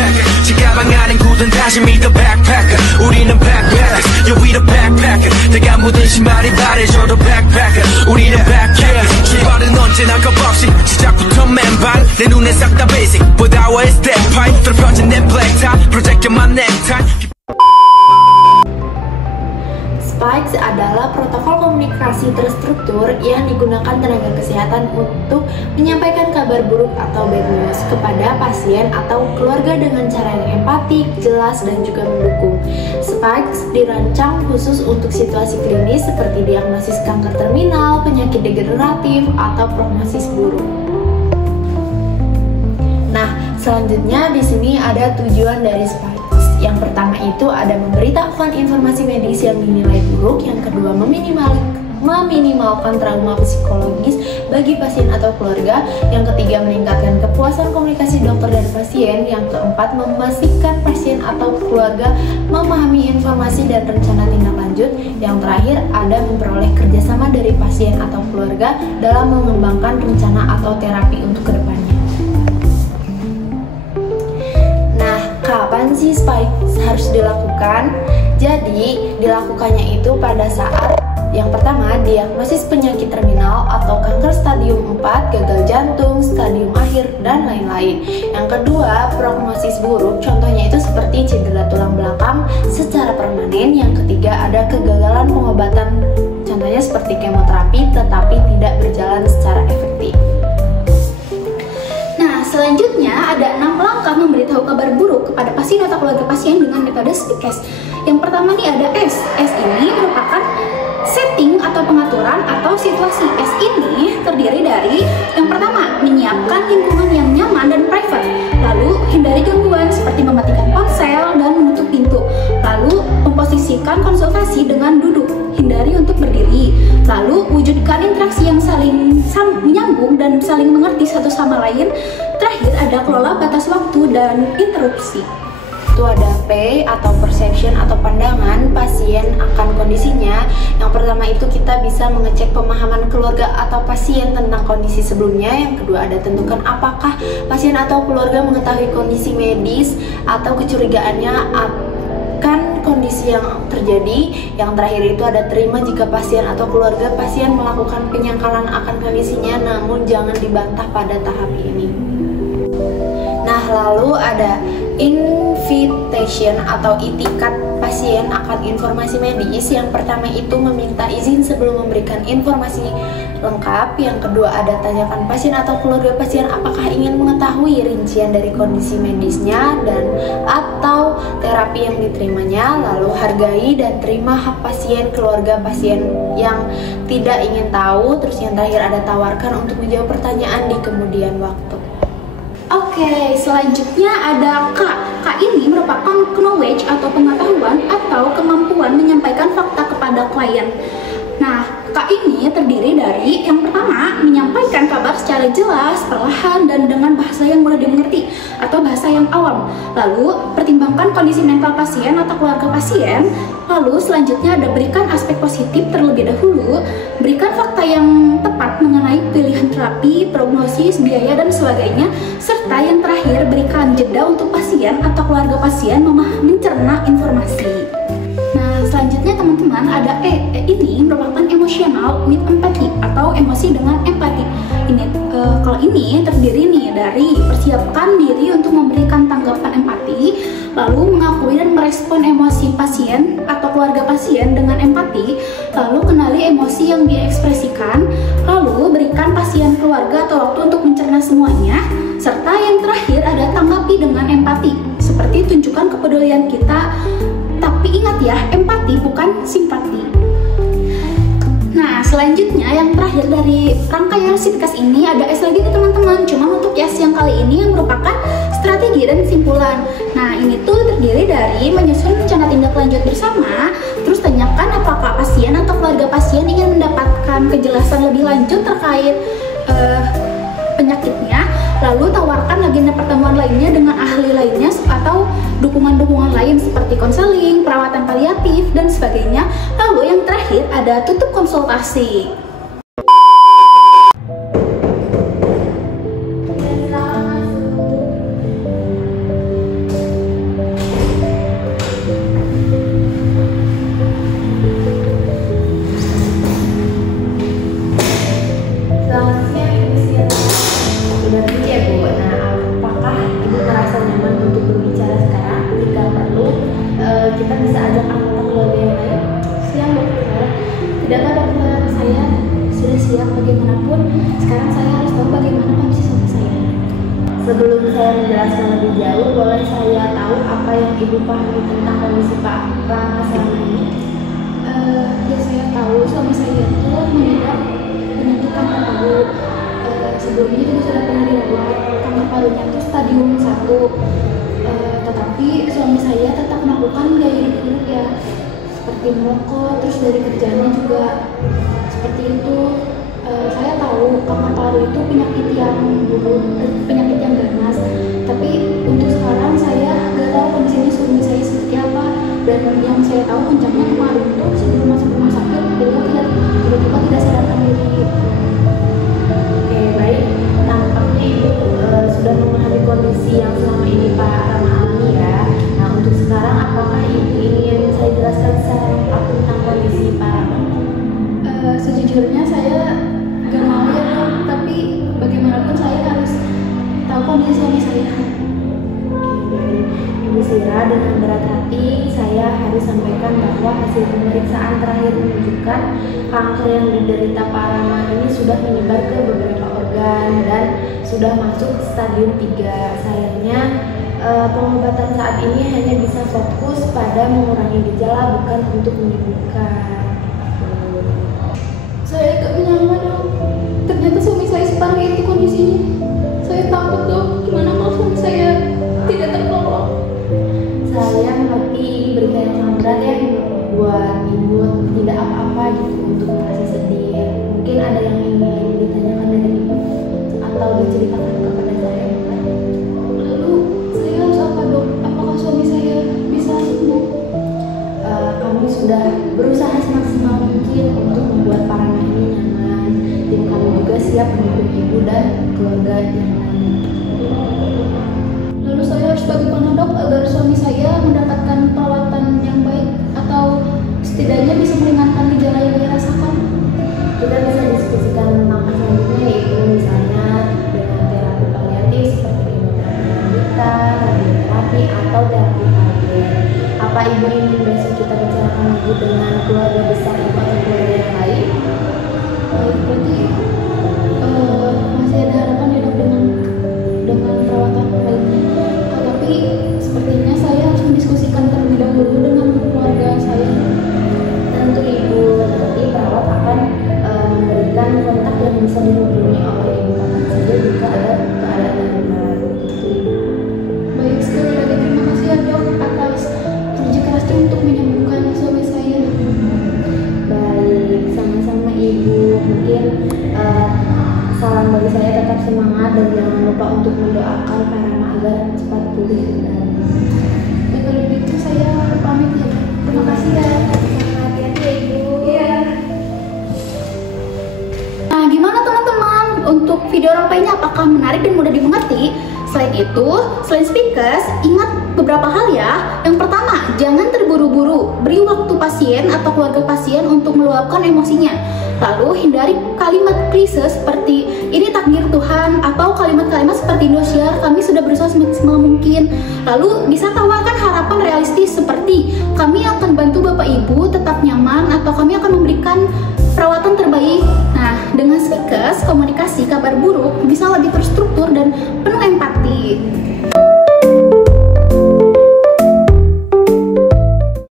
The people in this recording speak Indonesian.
backpacker 지가방 안엔 굳은 다짐이 the backpacker 우리는 backpackers yeah we the backpacker 내가 묻은 신발이 바래져도 backpacker 우리는 backpackers 출발은 언제나 겁없이 시작부터 맨발 내 눈에 싹 다 basic But our is that pipe 펴진 내 black tie project만 necktie. Spikes adalah protokol komunikasi terstruktur yang digunakan tenaga kesehatan untuk menyampaikan kabar buruk atau bad news kepada pasien atau keluarga dengan cara yang empatik, jelas, dan juga mendukung. Spikes dirancang khusus untuk situasi klinis seperti diagnosis kanker terminal, penyakit degeneratif, atau prognosis buruk. Nah, selanjutnya di sini ada tujuan dari Spikes. Yang pertama itu ada memberitahukan informasi medis yang dinilai buruk. Yang kedua, meminimalkan trauma psikologis bagi pasien atau keluarga. Yang ketiga, meningkatkan kepuasan komunikasi dokter dan pasien. Yang keempat, memastikan pasien atau keluarga memahami informasi dan rencana tindak lanjut. Yang terakhir, ada memperoleh kerjasama dari pasien atau keluarga dalam mengembangkan rencana atau terapi untuk kedepannya. Kapan sih Spikes harus dilakukan? Jadi, dilakukannya itu pada saat yang pertama, diagnosis penyakit terminal atau kanker stadium 4, gagal jantung, stadium akhir, dan lain-lain. Yang kedua, prognosis buruk, contohnya itu seperti cedera tulang belakang secara permanen. Yang ketiga, ada kegagalan pengobatan, contohnya seperti kemoterapi tetapi tidak berjalan secara efektif. Selanjutnya ada 6 langkah memberitahu kabar buruk kepada pasien atau keluarga pasien dengan metode Spikes. Yang pertama nih ada S. S ini merupakan setting atau pengaturan atau situasi. S ini terdiri dari yang pertama, menyiapkan lingkungan yang nyaman dan private. Lalu hindari gangguan seperti mematikan ponsel dan menutup pintu. Lalu memposisikan konsultasi dengan duduk. Hindari untuk berdiri. Lalu wujudkan interaksi yang saling menyambung dan saling mengerti satu sama lain. Terakhir ada kelola batas waktu dan interupsi. Itu ada P atau perception atau pandangan pasien akan kondisinya. Yang pertama itu kita bisa mengecek pemahaman keluarga atau pasien tentang kondisi sebelumnya. Yang kedua ada tentukan apakah pasien atau keluarga mengetahui kondisi medis atau kecurigaannya akan kondisi yang terjadi. Yang terakhir itu ada terima jika pasien atau keluarga pasien melakukan penyangkalan akan kondisinya, namun jangan dibantah pada tahap ini. Nah, lalu ada invitation atau itikat pasien akan informasi medis. Yang pertama itu meminta izin sebelum memberikan informasi lengkap. Yang kedua ada tanyakan pasien atau keluarga pasien apakah ingin mengetahui rincian dari kondisi medisnya dan atau terapi yang diterimanya. Lalu hargai dan terima hak pasien keluarga pasien yang tidak ingin tahu. Terus yang terakhir ada tawarkan untuk menjawab pertanyaan di kemudian waktu. Oke, selanjutnya ada K. K ini merupakan knowledge atau pengetahuan atau kemampuan menyampaikan fakta kepada klien. Nah, K ini terdiri dari yang pertama, menyampaikan kabar secara jelas, perlahan, dan dengan bahasa yang mudah dimengerti atau bahasa yang awam. Lalu, pertimbangkan kondisi mental pasien atau keluarga pasien. Lalu, selanjutnya ada berikan aspek positif terlebih dahulu, berikan fakta yang tepat mengenai pilihan terapi, prognosis, biaya, dan sebagainya, serta yang terakhir, berikan jeda untuk pasien atau keluarga pasien mencerna informasi. Nah, selanjutnya teman-teman ada ini merupakan emotional with empathy atau emosi dengan empati. Ini kalau ini terdiri nih dari persiapkan diri untuk memberikan tanggapan empati, lalu mengakui dan merespon emosi pasien atau keluarga pasien dengan empati, lalu kenali emosi yang diekspresikan, lalu berikan pasien keluarga atau waktu untuk mencerna semuanya, serta yang terakhir ada tanggapi dengan empati, seperti tunjukkan kepedulian kita. Tapi ingat ya, empati bukan simpati. Nah, selanjutnya yang terakhir dari rangkaian Spikes ini ada S lagi nih teman-teman. Cuma untuk S yang kali ini yang merupakan strategi dan kesimpulan. Nah, ini tuh terdiri dari menyusun rencana tindak lanjut bersama. Terus tanyakan apakah pasien atau keluarga pasien ingin mendapatkan kejelasan lebih lanjut terkait penyakitnya. Lalu tawarkan agenda pertemuan lainnya dengan ahli lainnya atau dukungan-dukungan lain seperti konseling, perawatan paliatif, dan sebagainya. Lalu yang terakhir ada tutup konsultasi. Sekarang saya harus tahu bagaimana kondisi suami saya. Sebelum saya menjelaskan lebih jauh, boleh saya tahu apa yang Ibu pahami tentang kondisi Pak Rama selama ini? Ya saya tahu suami saya itu mengidap penyakit kanker paru. Sebelumnya juga sudah pernah dirawat, kanker parunya itu stadium 1. Tetapi suami saya tetap melakukan gaya hidup buruk ya, seperti merokok, terus dari kerjanya juga seperti itu. Saya tahu kanker paru itu penyakit yang buruk, penyakit yang ganas. Tapi untuk sekarang saya nggak tahu kondisinya suami saya seperti apa. Dan yang saya tahu puncaknya kemarin itu sebelum masuk rumah sakit beliau tiba-tiba tidak sadarkan diri. Oke, baik. Tampaknya Ibu sudah memahami kondisi yang selama ini Pak Rama alami ya. Nah, untuk sekarang apakah Ibu ingin saya jelaskan secara lengkap tentang kondisi Pak Rama? Sejujurnya saya gak mau ya Dok, tapi bagaimanapun saya harus tahu kondisi suami saya. Ibu Sira, dengan berat hati saya harus sampaikan bahwa hasil pemeriksaan terakhir menunjukkan kanker yang diderita Pak Rama ini sudah menyebar ke beberapa organ dan sudah masuk stadium 3. Sayangnya pengobatan saat ini hanya bisa fokus pada mengurangi gejala, bukan untuk menyembuhkan. Saya gak menyangka Dok, ternyata suami saya separah itu kondisinya. Saya takut Dok, gimana kalau suami saya tidak tertolong? Saya mengerti ini berita yang sangat berat ya buat Ibu, tidak apa-apa gitu untuk merasa sedih. Mungkin ada yang ingin ditanyakan dari Ibu atau diceritakan kepada saya, bukan? Lalu saya harus apa Dok? Apakah suami saya bisa sembuh? Kami sudah berusaha semaksimal mungkin untuk membuat Pak Rama ini nyaman. Tim kami juga siap mendukung Ibu dan keluarga yang lain. Lalu saya harus bagaimana Dok agar suami saya mendapatkan perawatan yang baik atau setidaknya bisa meringankan gejala yang dia rasakan? Kita bisa diskusikan langkah selanjutnya, yaitu misalnya dengan terapi paliatif seperti kemoterapi wanita, radioterapi, atau terapi paliatif. Apa Ibu ingin besok kita bicarakan lagi dengan keluarga besar Ibu atau keluarga yang lain? Baik, berarti masih ada harapan ya Dok dengan perawatan baiknya. Tapi sepertinya saya harus mendiskusikan terlebih dahulu dengan keluarga saya. Tentu Ibu, nanti perawat akan memberikan kontak yang bisa dihubungi oleh Ibu kapan saja jika ada keadaan darurat. Gitu Ibu. Baik, sekali lagi terima kasih ya Dok atas kerja kerasnya untuk menyembuhkan suami saya. Baik, sama-sama Ibu. Mungkin salam bagi saya tetap semangat dan jangan lupa untuk mendoakan Pak Rama agar cepat pulih kembali. Dan kalau begitu saya pamit ya. Terima kasih ya. Hati-hati ya Ibu. Iya. Nah, gimana teman-teman? Untuk video rangkaiannya apakah menarik dan mudah dimengerti? Selain itu, selain speakers, ingat beberapa hal ya. Yang pertama, jangan terburu-buru. Beri waktu pasien atau keluarga pasien untuk meluapkan emosinya. Lalu, hindari kalimat klise seperti ini takdir Tuhan atau kalimat-kalimat seperti Indosiar, kami sudah berusaha semaksimal mungkin. Lalu, bisa tawarkan harapan realistis seperti kami akan bantu Bapak Ibu tetap nyaman atau kami akan memberikan perawatan terbaik. Nah, dengan speakers, komunikasi kabar buruk bisa lebih terstruktur dan penuh